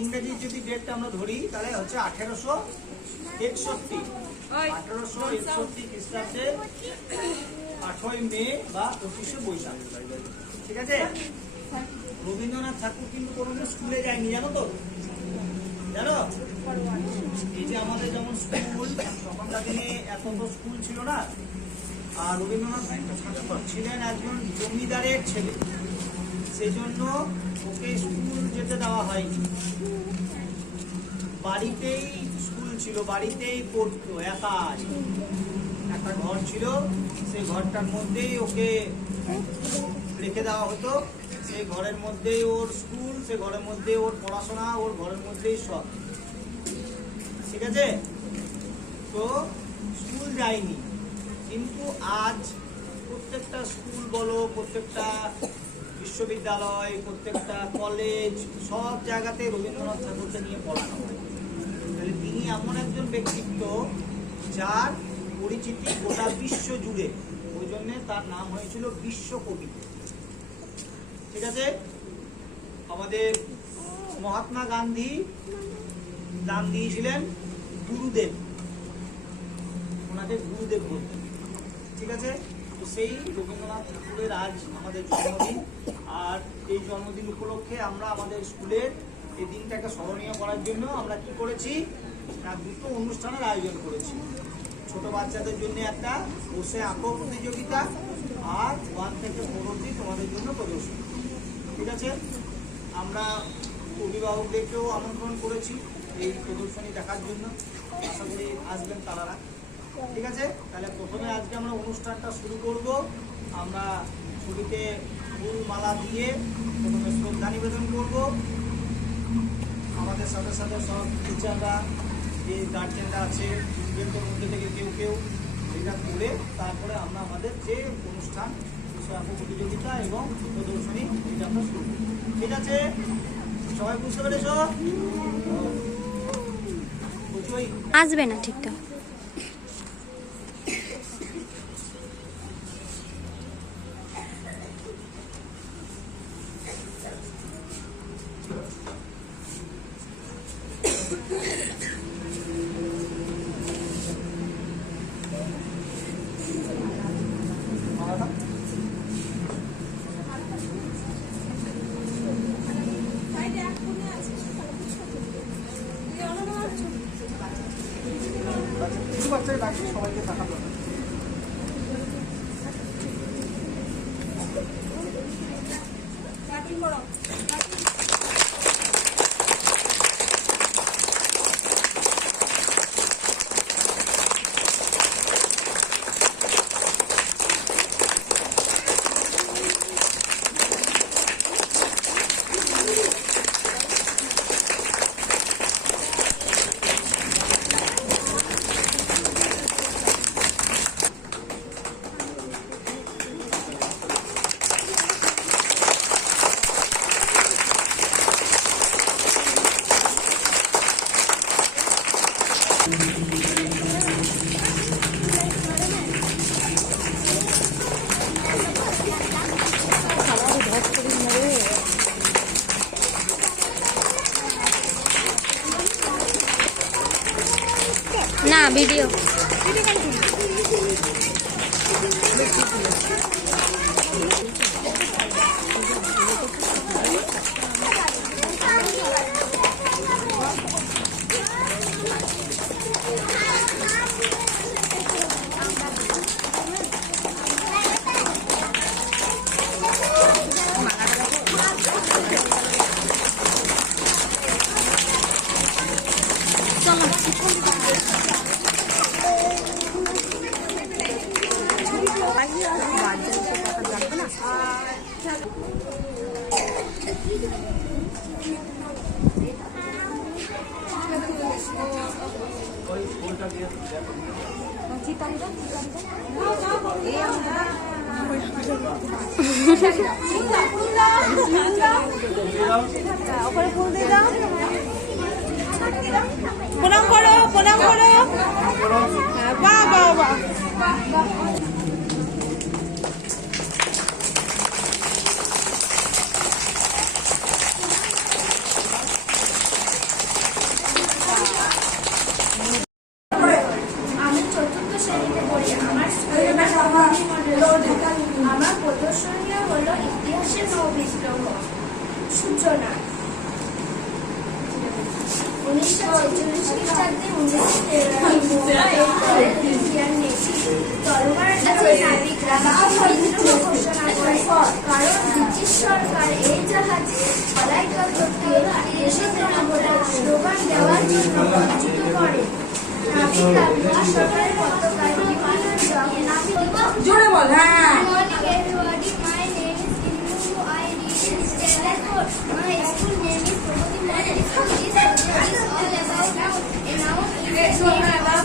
ইংরেজি যদি ডেটটা আমরা ধরি তাহলে হচ্ছে 1861 খ্রিস্টাব্দে 8ই মে বা 25শে বৈশাখ। ঠিক আছে। রবীন্দ্রনাথ ঠাকুর কিন্তু কোনোদিন স্কুলে যায়নি, জানো তো? জানো, এই যে আমাদের যেমন স্কুল, তখনকার দিনে এত তো স্কুল ছিল না। আর রবীন্দ্রনাথ ঠাকুর ছিলেন একজন জমিদারের ছেলে, সেই জন্য ওকে স্কুল যেতে দেওয়া হয়নি। বাড়িতেই স্কুল ছিল, বাড়িতেই পড়তো একা। একটা ঘর ছিল, সেই ঘরটার মধ্যেই ওকে রেখে দেওয়া হতো। সেই ঘরের মধ্যেই ওর স্কুল, সেই ঘরের মধ্যেই ওর পড়াশোনা, ওর ঘরের মধ্যেই সব। ঠিক আছে। তো স্কুল যায়নি, কিন্তু আজ প্রত্যেকটা স্কুল বলো, প্রত্যেকটা বিশ্ববিদ্যালয়, প্রত্যেকটা কলেজ, সব জায়গাতে রবীন্দ্রনাথ ঠাকুরকে নিয়ে পড়ানো হয়। তাহলে তিনি এমন একজন ব্যক্তিত্ব যার পরিচিতি গোটা বিশ্ব জুড়ে, ওই জন্য তার নাম হয়েছিল বিশ্বকবি। ঠিক আছে। আমাদের মহাত্মা গান্ধী নাম দিয়েছিলেন গুরুদেব, ওনাকে গুরুদেব বলতেন। ঠিক আছে। তো সেই রবীন্দ্রনাথ ঠাকুরের আজ আমাদের জন্মদিন, আর এই জন্মদিন উপলক্ষে আমরা আমাদের স্কুলের এই দিনটাকে স্মরণীয় করার জন্য আমরা কি করেছি না, দুটো অনুষ্ঠানের আয়োজন করেছি। ছোট বাচ্চাদের জন্য একটা বসে আঁকো প্রতিযোগিতা, আর 1 থেকে 4 অবধি তোমাদের জন্য প্রদর্শনী। ঠিক আছে। আমরা অভিভাবকদেরকেও আমন্ত্রণ করেছি এই প্রদর্শনী দেখার জন্য, আশা করি আসবেন তারা। ঠিক আছে। তাহলে প্রথমে আজকে আমরা অনুষ্ঠানটা শুরু করব। আমরা ছবিতে ফুল মালা দিয়ে প্রথমে শ্রদ্ধা নিবেদন করব। আমাদের সাথে সাথে সব টিচাররা, যে গার্জেনরা আছে, স্টুডেন্টের মধ্যে থেকে কেউ কেউ এটা করে তারপরে আমরা আমাদের যে অনুষ্ঠান, বিষয়াঙ্ক প্রতিযোগিতা এবং প্রদর্শনী, এটা আমরা শুরু করব। ঠিক আছে। সবাই বুঝতে পেরেছ? আসবে না ঠিকঠাক। সবাইকে দেখাবো। না ভিডিও প্রণাম করো, প্রণাম করো। বাহ বাহ বাহ। শ্রেণীতে পড়ি। আমার স্কুলের নাম আমার প্রদর্শনীয় হলো ইতিহাসের নববিগ্রহ সূচনা। 1946 খ্রিস্টাব্দে 1913 তলোয়ার নাবিকরা বিদ্রোহ ঘোষণা করে, কারণ ব্রিটিশ সরকার এই জাহাজে মালাইকালকে দেশদ্রোহ বলে স্লোগান দেওয়ার জন্য বঞ্চিত করে। নাবিকরা ব্রিটিশ সরকারের পতাকায় জোরে বল। হ্যাঁ, My name is Indu. I read in standard 4. My school name is Prabhuti Model School. This subject is all about noun. A noun is a name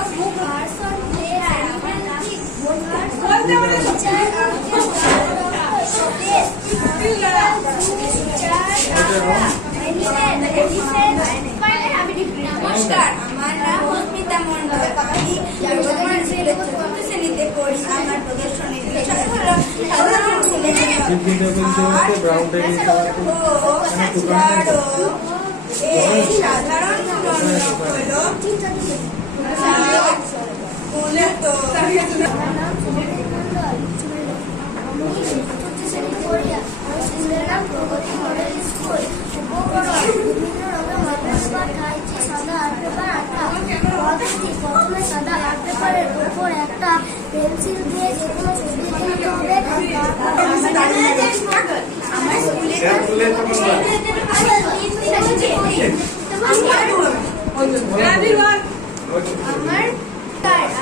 of person, place, animal, thing. Words of teacher, object, place, নমস্কার, আমার নাম অস্মিতা মণ্ডল। আমি বর্তমান শ্রেণীতে পড়ি। আমার প্রদর্শনীর বিষয় হলো সাধারণ ছেলেমেয়ে। এই সাধারণ হলো বলে তো একটা পেন্সিল দিয়ে যে কোনো ছবি তুলতে হবে। আমার স্কুলে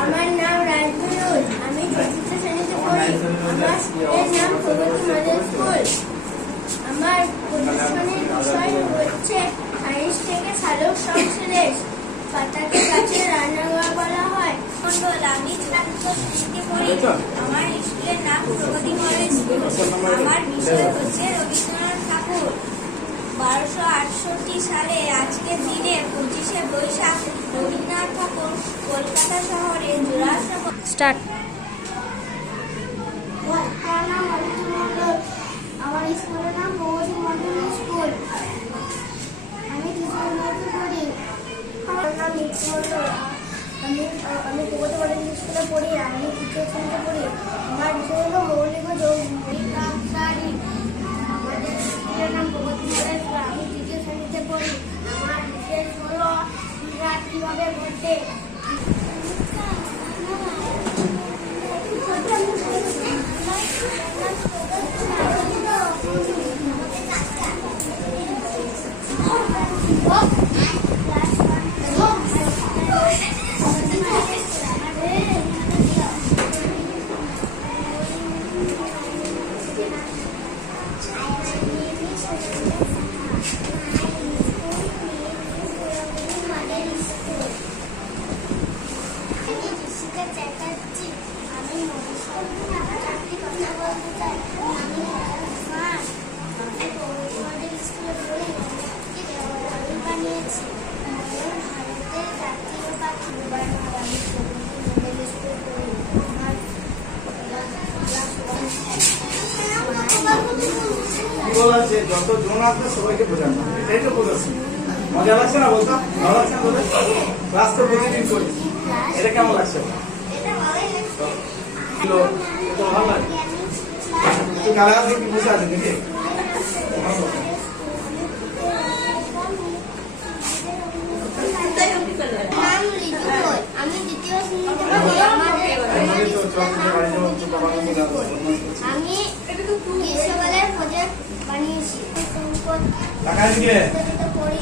আমার নাম রাজবুল। আমি চতুর্থ শ্রেণীতে পড়ি। আমার স্কুলের নাম প্রগতি মডেল স্কুল। আমার প্রদর্শনীর বিষয় হচ্ছে সায়েন্স থেকে শালক সংশ্লেষ। পাতাকে গাছে রান্নাঘর বলা হয়। আমি চতুর্থ শ্রেণীতে পড়ি। আমার স্কুলের নাম প্রগতি মডেল স্কুল। আমার বিষয় হচ্ছে রবীন্দ্রনাথ ঠাকুর। 1268 সালে আজকের দিনে 25শে বৈশাখ রবীন্দ্রনাথ ঠাকুর কলকাতা শহরে জোড়াসাঁকো স্টার্ট। আমার নাম অরিত্র মণ্ডল। আমার স্কুলের নাম প্রগতি মডেল স্কুল। আমি দ্বিতীয় পড়ি। আমার নাম মিত্র মণ্ডল। আমি প্রগতি মডেল স্কুলে পড়ি। আমি তৃতীয় শ্রেণীতে পড়ি। আমার বিষয় হলো মৌলিক ও যৌগিক রাসায়নিক। আমাদের স্কুলের নাম প্রগতি মডেল স্কুল। আমি তৃতীয় শ্রেণীতে পড়ি। আমার বিশেষ হলো কিভাবে ঘটে। যত জন আসবে সবাইকে বোঝানো, এটাই তো প্রদর্শন। মজা লাগছে না বলতো? ভালো লাগছে না বলে? ক্লাস তো প্রতিদিন করি। এটা কেমন লাগছে? ভালো লাগে। তুই গালাগাল দিয়ে কি বসে আছিস নাকি? আমি দ্বিতীয় শ্রেণীতে পড়ি। আমি গ্রীষ্মকালের প্রজেক্ট বানিয়েছি। টাকা দিলে পড়ি।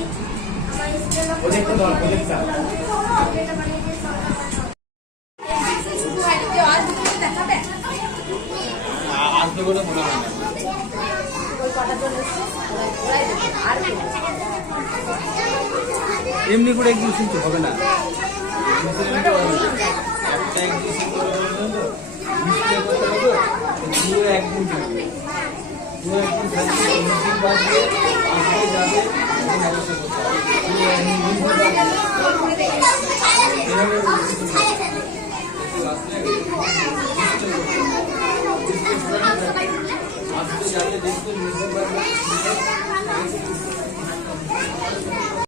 আমার স্কুলের প্রজেক্টটা দাও, প্রজেক্টটা। যেটা বানিয়েছি আসবে বলে মনে হয় না। এমনি করে এক্সিবিশন তো হবে না। একটা এক্সিবিশন করে ডিসপ্লে করতে হবে। পুরো একদিন থাকবে, পুরো একদিন থাকবে। মিউজিক বাজবে, আসবে যাবে, অবস্থা করতে হবে। পুরো একদিন বাজবে। আসবে যাবে, দেখবে মিউজিক বাজবে।